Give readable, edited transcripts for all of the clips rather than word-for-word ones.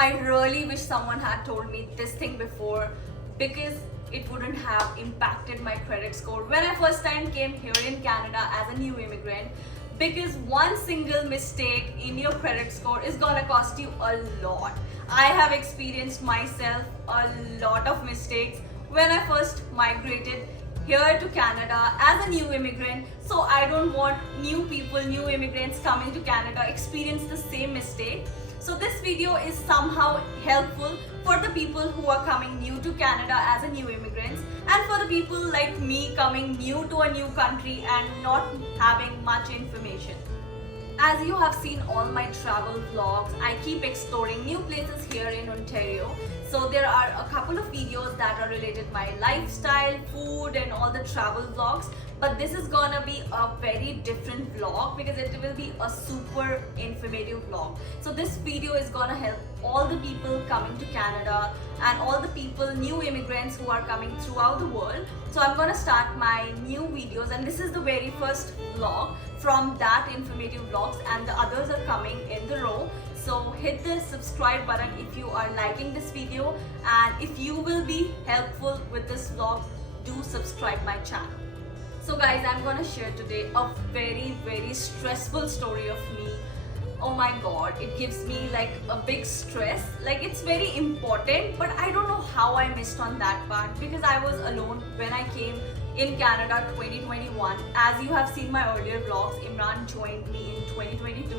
I really wish someone had told me this thing before, because it wouldn't have impacted my credit score when I first time came here in Canada as a new immigrant. Because one single mistake in your credit score is gonna cost you a lot. I have experienced myself a lot of mistakes when I first migrated here to Canada as a new immigrant. So I don't want new people, new immigrants coming to Canada experience the same mistake. So this video is somehow helpful for the people who are coming new to Canada as a new immigrants, and for the people like me coming new to a new country and not having much information. As you have seen all my travel vlogs, I keep exploring new places here in Ontario. So there are a couple of videos that are related to my lifestyle, food and all the travel vlogs. But this is gonna be a very different vlog because it will be a super informative vlog. So this video is gonna help all the people coming to Canada and all the people, new immigrants who are coming throughout the world. So I'm gonna start my new videos, and this is the very first vlog from that informative vlogs, and the others are coming in the row. So hit the subscribe button if you are liking this video, and if you will be helpful with this vlog, do subscribe my channel. So guys, I'm gonna share today a very stressful story of me. Oh my god, it gives me like a big stress. Like, it's very important, but I don't know how I missed on that part because I was alone when I came in Canada 2021. As you have seen my earlier vlogs, Imran joined me in 2022.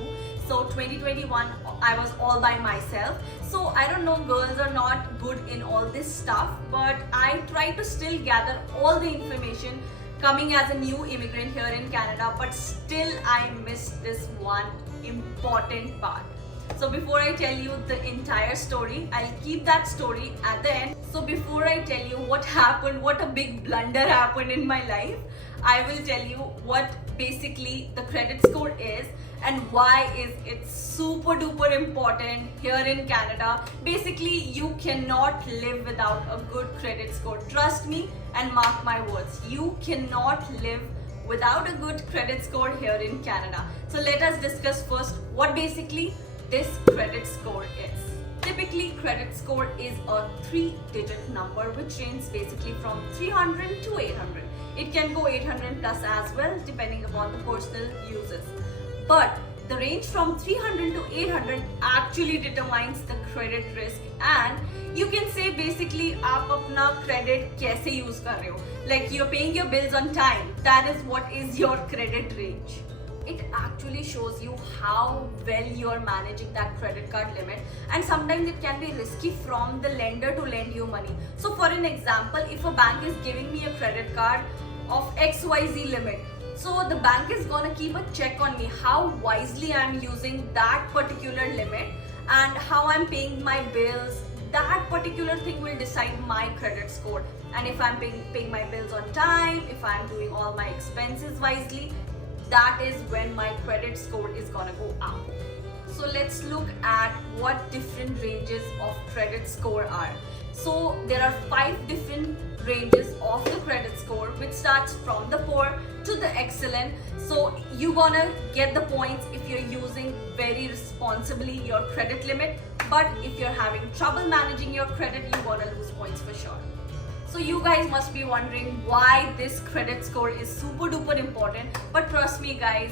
So 2021 I was all by myself. So I don't know, girls are not good in all this stuff, but I try to still gather all the information coming as a new immigrant here in Canada, but still I missed this one important part. So before I tell you the entire story, I'll keep that story at the end. So before I tell you what happened, what a big blunder happened in my life, I will tell you what basically the credit score is and why is it super duper important here in Canada. Basically, you cannot live without a good credit score. Trust me and mark my words, you cannot live without a good credit score here in Canada. So let us discuss first what basically this credit score is. Typically, credit score is a 3-digit number which ranges basically from 300 to 800. It can go 800 plus as well depending upon the personal uses. But the range from 300 to 800 actually determines the credit risk, and you can say basically आप अपना credit कैसे use कर रहे हो. Like, you're paying your bills on time. That is what is your credit range. It actually shows you how well you're managing that credit card limit, and sometimes it can be risky from the lender to lend you money. So for an example, if a bank is giving me a credit card of XYZ limit, so the bank is gonna keep a check on me how wisely I'm using that particular limit and how I'm paying my bills. That particular thing will decide my credit score, and if I'm paying my bills on time, if I'm doing all my expenses wisely, that is when my credit score is gonna go up. So let's look at what different ranges of credit score are. So there are 5 different ranges of the credit score, which starts from the poor to the excellent. So you're gonna get the points if you're using very responsibly your credit limit, but if you're having trouble managing your credit, you're gonna lose points for sure. So you guys must be wondering why this credit score is super duper important, but trust me guys,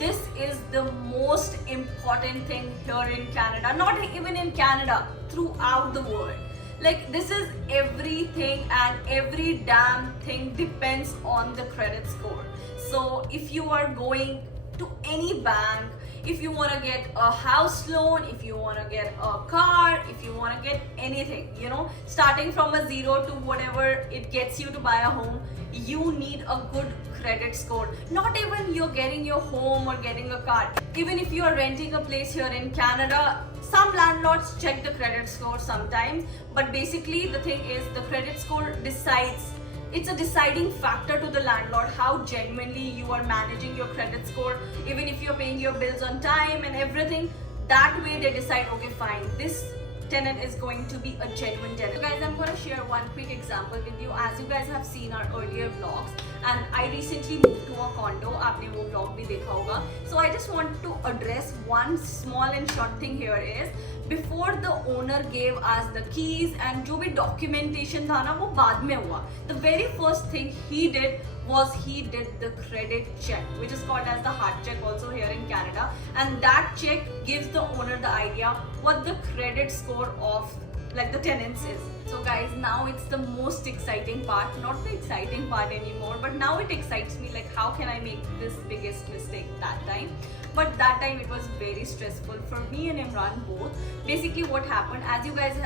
this is the most important thing here in Canada, not even in Canada, throughout the world. Like, this is everything, and every damn thing depends on the credit score. So if you are going to any bank, if you want to get a house loan, if you want to get a car, if you want to get anything, you know, starting from a zero to whatever it gets you to buy a home, you need a good credit score. Not even you're getting your home or getting a car. Even if you are renting a place here in Canada, some landlords check the credit score sometimes, but basically the thing is the credit score decides. It's a deciding factor to the landlord how genuinely you are managing your credit score. Even if you're paying your bills on time and everything, that way they decide, okay fine, this tenant is going to be a genuine tenant. So guys, I'm going to share one quick example with you. As you guys have seen our earlier vlogs, and I recently moved to a condo. आपने वो vlog भी देखा होगा. So I just want to address one small and short thing here is, before the owner gave us the keys and जो भी documentation था ना वो बाद में हुआ. The very first thing he did was he did the credit check, which is called as the heart check also here in Canada, and that check gives the owner the idea what the credit score of like the tenants is. So guys, now it's the most exciting part, not the exciting part anymore, but now it excites me, like how can I make this biggest mistake that time. But that time it was very stressful for me and Imran both. Basically what happened, as you guys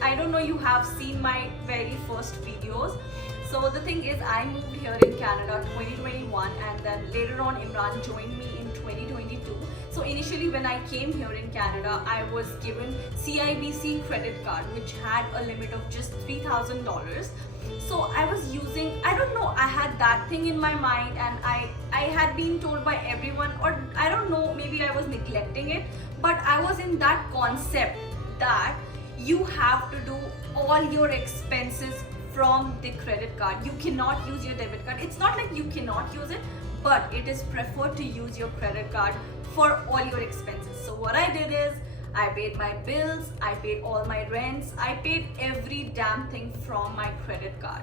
I don't know, you have seen my very first videos. So the thing is, I moved here in Canada 2021, and then later on Imran joined me in 2022. So initially when I came here in Canada, I was given CIBC credit card which had a limit of just $3,000. So I was using, I don't know, I had that thing in my mind, and I had been told by everyone, or I don't know, maybe I was neglecting it, but I was in that concept that you have to do all your expenses from the credit card. You cannot use your debit card. It's not like you cannot use it, but it is preferred to use your credit card for all your expenses. So what I did is, I paid my bills, I paid all my rents, I paid every damn thing from my credit card.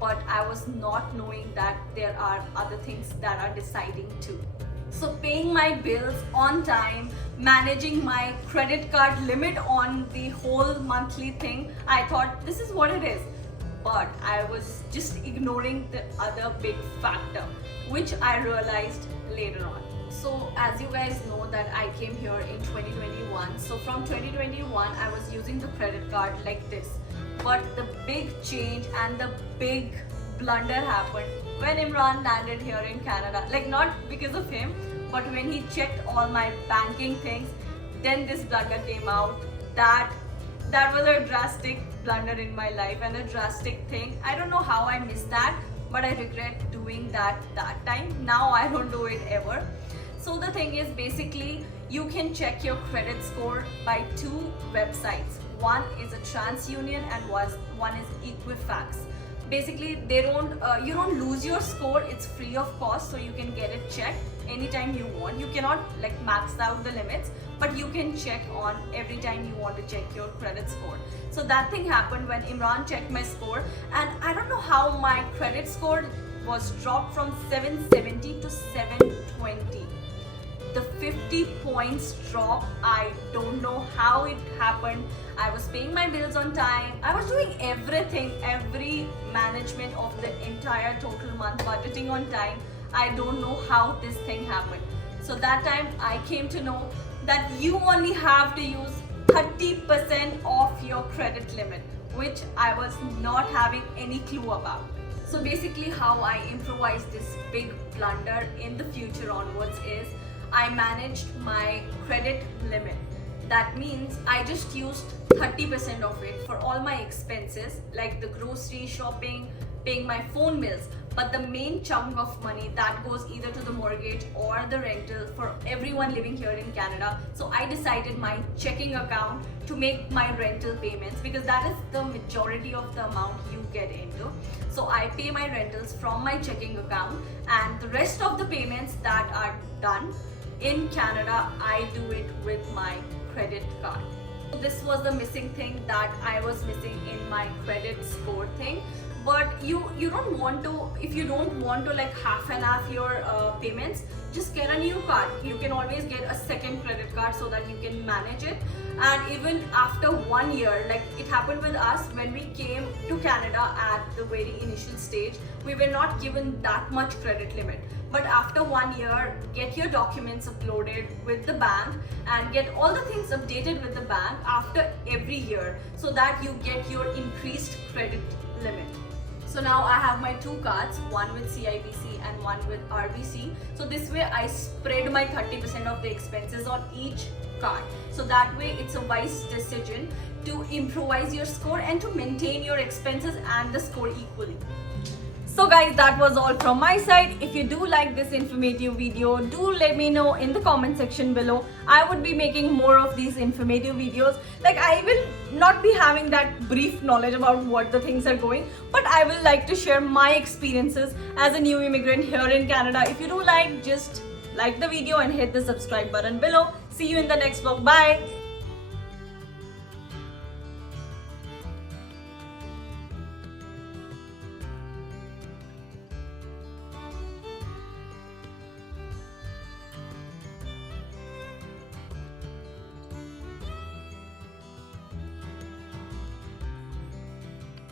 But I was not knowing that there are other things that are deciding too. So paying my bills on time, managing my credit card limit on the whole monthly thing, I thought this is what it is. But I was just ignoring the other big factor, which I realized later on. So as you guys know that I came here in 2021. So from 2021, I was using the credit card like this. But the big change and the big blunder happened when Imran landed here in Canada. Like not because of him, but when he checked all my banking things, then this blunder came out. That was a drastic blunder in my life and a drastic thing. I don't know how I missed that, but I regret doing that time. Now I don't do it ever. So the thing is, basically you can check your credit score by two websites. One is a TransUnion and one is Equifax. Basically they don't you don't lose your score, it's free of cost, so you can get it checked anytime you want. You cannot like max out the limits, but you can check on every time you want to check your credit score. So that thing happened when Imran checked my score, and I don't know how my credit score was dropped from 770 to 720. The 50 points drop, I don't know how it happened. I was paying my bills on time. I was doing everything, every management of the entire total month, budgeting on time. I don't know how this thing happened. So that time I came to know that you only have to use 30% of your credit limit, which I was not having any clue about. So basically how I improvised this big blunder in the future onwards is, I managed my credit limit. That means I just used 30% of it for all my expenses, like the grocery shopping, paying my phone bills. But the main chunk of money that goes either to the mortgage or the rental for everyone living here in Canada. So I decided my checking account to make my rental payments, because that is the majority of the amount you get into. So I pay my rentals from my checking account, and the rest of the payments that are done in Canada, I do it with my credit card. This was the missing thing that I was missing in my credit score thing. But you don't want to, if you don't want to like half and half your payments, just get a new card. You can always get a second credit card so that you can manage it. And even after 1 year, like it happened with us when we came to Canada at the very initial stage, we were not given that much credit limit. But after 1 year, get your documents uploaded with the bank and get all the things updated with the bank after every year, so that you get your increased credit limit. So now I have my two cards, one with CIBC and one with RBC. So this way I spread my 30% of the expenses on each card. So that way it's a wise decision to improvise your score and to maintain your expenses and the score equally. So guys, that was all from my side. If you do like this informative video, do let me know in the comment section below. I would be making more of these informative videos. Like I will not be having that brief knowledge about what the things are going, but I will like to share my experiences as a new immigrant here in Canada. If you do like, just like the video and hit the subscribe button below. See you in the next vlog. Bye.